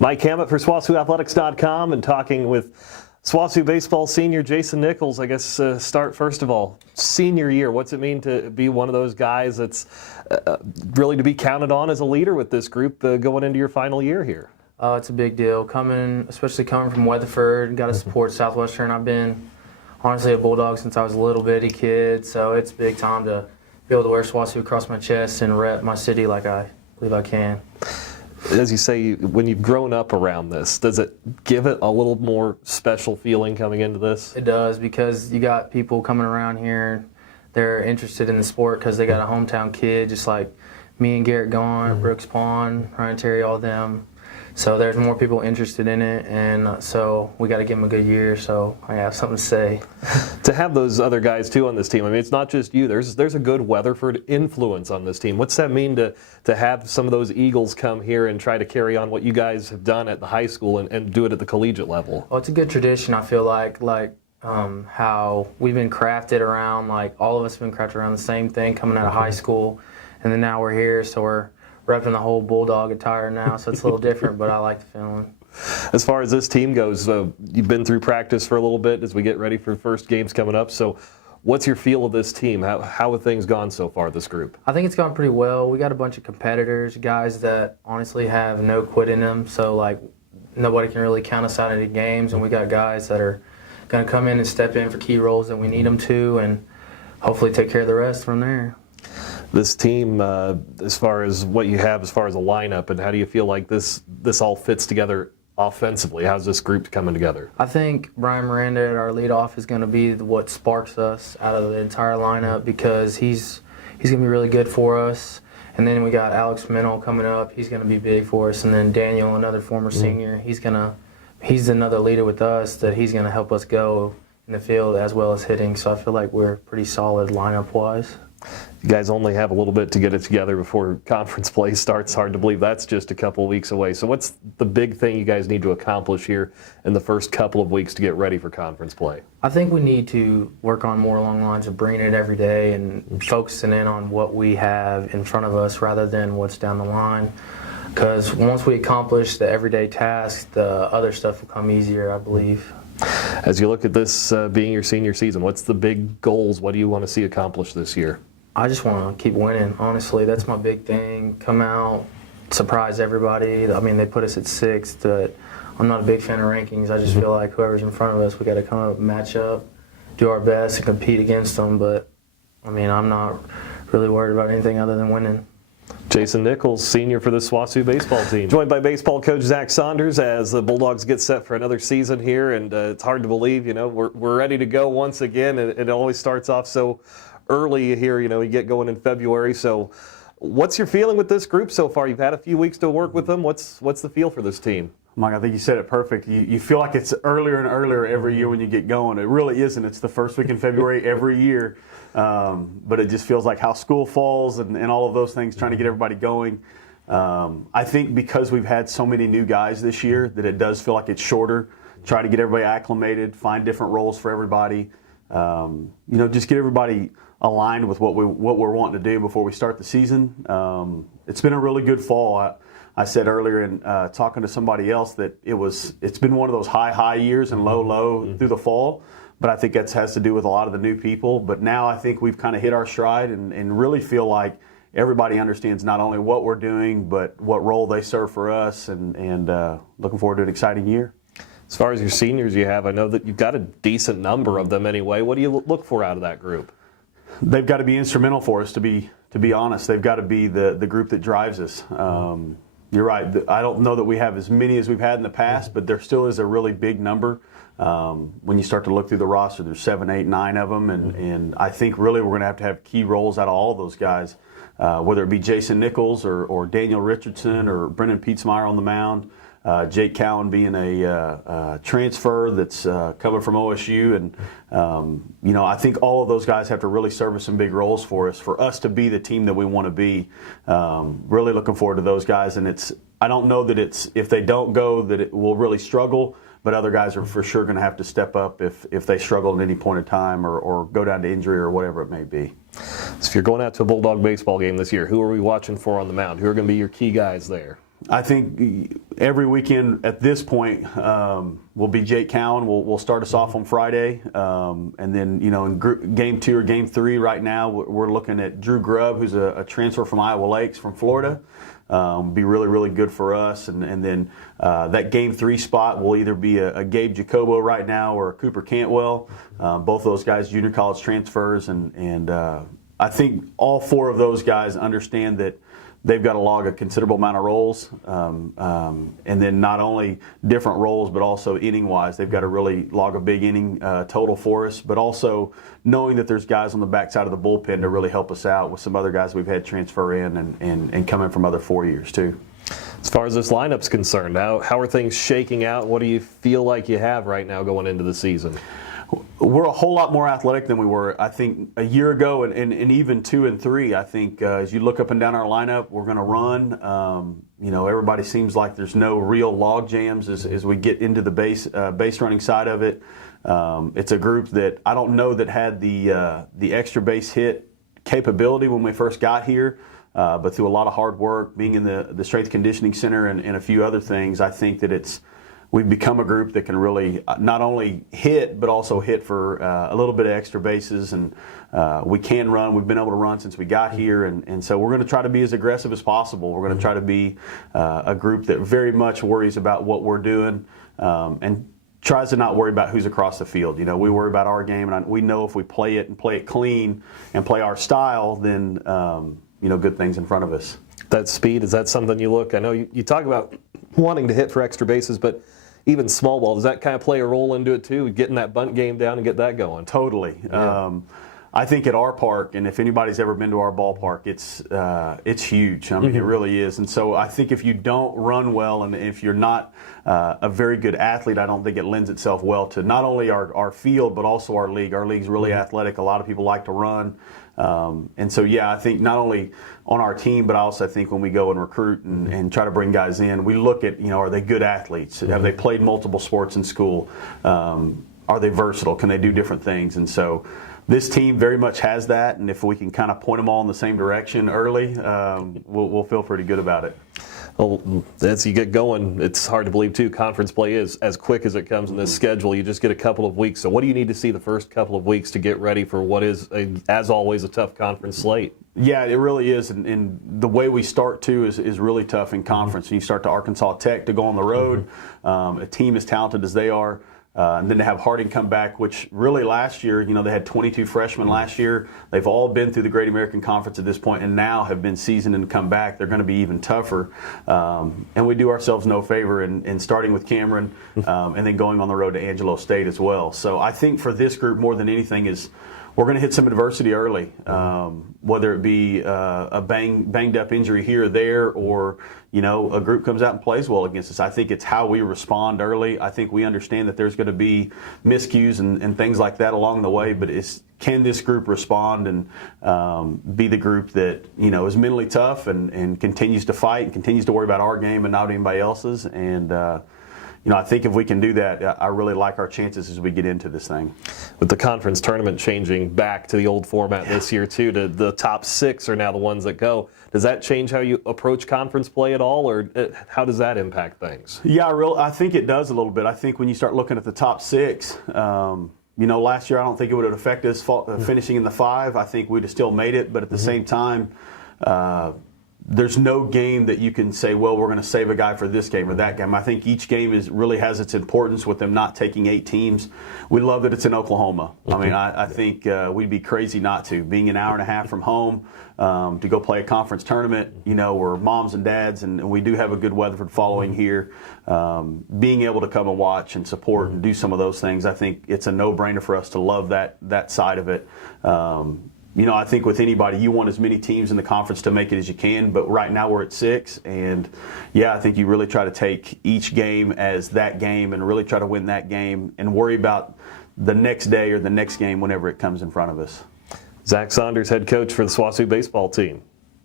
Mike Hammett for SWOSUathletics.com and talking with SWOSU baseball senior Jason Nichols. I guess start first of all, senior year. What's it mean to be one of those guys that's really to be counted on as a leader with this group going into your final year here? It's a big deal. Especially coming from Weatherford, got to support Southwestern. I've been honestly a Bulldog since I was a little bitty kid, so it's big time to be able to wear SWOSU across my chest and rep my city like I believe I can. As you say, when you've grown up around this, does it give it a little more special feeling coming into this? It does, because you got people coming around here, they're interested in the sport because they got a hometown kid, just like me and Garrett Gaunt, Brooks Pond, Ryan Terry, all them. So there's more people interested in it, and so we got to give them a good year, so I have something to say. To have those other guys too on this team, I mean, it's not just you. There's a good Weatherford influence on this team. What's that mean to have some of those Eagles come here and try to carry on what you guys have done at the high school and do it at the collegiate level? Well, it's a good tradition, I feel like how we've been crafted around, like all of us have been crafted around the same thing coming out of high school, and then now we're here, so we're repping the whole Bulldog attire now, so it's a little different, but I like the feeling. As far as this team goes, you've been through practice for a little bit as we get ready for the first games coming up. So what's your feel of this team? How have things gone so far, this group? I think it's gone pretty well. We got a bunch of competitors, guys that honestly have no quit in them, so like nobody can really count us out of any games, and we got guys that are going to come in and step in for key roles that we need them to, and hopefully take care of the rest from there. This team, as far as what you have as far as a lineup, and how do you feel like this all fits together offensively? How's this group coming together? I think Brian Miranda at our leadoff is going to be what sparks us out of the entire lineup, because he's going to be really good for us. And then we got Alex Mennel coming up. He's going to be big for us. And then Daniel, another former senior, he's another leader with us that he's going to help us go in the field as well as hitting. So I feel like we're pretty solid lineup-wise. You guys only have a little bit to get it together before conference play starts. Hard to believe that's just a couple of weeks away. So what's the big thing you guys need to accomplish here in the first couple of weeks to get ready for conference play? I think we need to work on more along the lines of bringing it every day and focusing in on what we have in front of us rather than what's down the line. Because once we accomplish the everyday tasks, the other stuff will come easier, I believe. As you look at this being your senior season, what's the big goals? What do you want to see accomplished this year? I just want to keep winning, honestly. That's my big thing. Come out, surprise everybody. I mean, they put us at 6th, but I'm not a big fan of rankings. I just feel like whoever's in front of us, we got to come up, match up, do our best, and compete against them. But, I mean, I'm not really worried about anything other than winning. Jason Nichols, senior for the SWOSU baseball team. Joined by baseball coach Zack Saunders as the Bulldogs get set for another season here. And it's hard to believe, you know, we're ready to go once again. And it always starts off so early here, you know, you get going in February. So what's your feeling with this group so far? You've had a few weeks to work with them. What's the feel for this team? Mike, I think you said it perfect. You feel like it's earlier and earlier every year when you get going. It really isn't. It's the first week in February every year. But it just feels like how school falls and all of those things, trying to get everybody going. I think because we've had so many new guys this year that it does feel like it's shorter. Try to get everybody acclimated, find different roles for everybody. You know, just get everybody aligned with what we're wanting to do before we start the season. It's been a really good fall. I said earlier in talking to somebody else that it's been one of those high years and low through the fall, but I think that has to do with a lot of the new people. But now I think we've kind of hit our stride and really feel like everybody understands not only what we're doing, but what role they serve for us, and looking forward to an exciting year. As far as your seniors you have, I know that you've got a decent number of them anyway. What do you look for out of that group? They've got to be instrumental for us, to be honest. They've got to be the group that drives us. You're right. I don't know that we have as many as we've had in the past, but there still is a really big number. When you start to look through the roster, there's 7, 8, 9 of them, and I think really we're going to have key roles out of all of those guys, whether it be Jason Nichols or Daniel Richardson or Brennan Pietzmeyer on the mound. Jake Cowan being a transfer that's coming from OSU, and you know, I think all of those guys have to really service some big roles for us to be the team that we want to be. Really looking forward to those guys, and I don't know that if they don't go that it will really struggle, but other guys are for sure going to have to step up if they struggle at any point in time or go down to injury or whatever it may be. So if you're going out to a Bulldog baseball game this year, who are we watching for on the mound? Who are going to be your key guys there? I think every weekend at this point will be Jake Cowan. Will start us off on Friday, and then in game 2 or game 3 right now we're looking at Drew Grubb, who's a transfer from Iowa Lakes from Florida. Be really, really good for us, and then that game 3 spot will either be a Gabe Jacobo right now or a Cooper Cantwell. Both those guys junior college transfers, and I think all 4 of those guys understand that they've got to log a considerable amount of roles, and then not only different roles, but also inning-wise. They've got to really log a big inning total for us, but also knowing that there's guys on the backside of the bullpen to really help us out with some other guys we've had transfer in and come in from other 4 years too. As far as this lineup's concerned, how are things shaking out? What do you feel like you have right now going into the season? We're a whole lot more athletic than we were, I think, a year ago, and even 2 and 3. I think as you look up and down our lineup, we're going to run. Everybody seems like there's no real log jams as we get into the base running side of it. It's a group that I don't know that had the extra base hit capability when we first got here, but through a lot of hard work, being in the strength conditioning center and a few other things, I think that we've become a group that can really not only hit, but also hit for a little bit of extra bases. And we can run. We've been able to run since we got here. And so we're going to try to be as aggressive as possible. We're going to try to be a group that very much worries about what we're doing and tries to not worry about who's across the field. We worry about our game, and we know if we play it and play it clean and play our style, then, good things in front of us. That speed, is that something you look? I know you talk about wanting to hit for extra bases, but even small ball, does that kind of play a role into it too, getting that bunt game down and get that going? Totally. Yeah. I think at our park, and if anybody's ever been to our ballpark, it's huge. I mean, it really is. And so I think if you don't run well, and if you're not a very good athlete, I don't think it lends itself well to not only our field, but also our league. Our league's really athletic. A lot of people like to run. And so, I think not only on our team, but I also think when we go and recruit and try to bring guys in, we look at, are they good athletes? Have they played multiple sports in school? Are they versatile? Can they do different things? And so this team very much has that, and if we can kind of point them all in the same direction early, we'll feel pretty good about it. Well, as you get going, it's hard to believe, too. Conference play is as quick as it comes in this schedule. You just get a couple of weeks. So what do you need to see the first couple of weeks to get ready for what is, as always, a tough conference slate? Yeah, it really is. And the way we start, too, is really tough in conference. You start to Arkansas Tech to go on the road, a team as talented as they are. And then to have Harding come back, which really last year, they had 22 freshmen last year. They've all been through the Great American Conference at this point and now have been seasoned and come back. They're going to be even tougher. And we do ourselves no favor in starting with Cameron and then going on the road to Angelo State as well. So I think for this group, more than anything, is we're going to hit some adversity early, whether it be a banged up injury here or there, or a group comes out and plays well against us. I think it's how we respond early. I think we understand that there's going to be miscues and things like that along the way, but can this group respond and be the group that is mentally tough and continues to fight and continues to worry about our game and not anybody else's. And I think if we can do that, I really like our chances as we get into this thing. With the conference tournament changing back to the old format this year, too, to the top 6 are now the ones that go. Does that change how you approach conference play at all, or how does that impact things? Yeah, I think it does a little bit. I think when you start looking at the top 6, last year I don't think it would have affected us finishing in the 5. I think we'd have still made it, but at the same time, there's no game that you can say, well, we're going to save a guy for this game or that game. I think each game really has its importance with them not taking 8 teams. We love that it's in Oklahoma. I mean, I think we'd be crazy not to. Being an hour and a half from home to go play a conference tournament, we're moms and dads, and we do have a good Weatherford following here. Being able to come and watch and support and do some of those things, I think it's a no-brainer for us to love that side of it. I think with anybody, you want as many teams in the conference to make it as you can, but right now we're at 6, and I think you really try to take each game as that game and really try to win that game and worry about the next day or the next game whenever it comes in front of us. Zack Saunders, head coach for the SWOSU baseball team.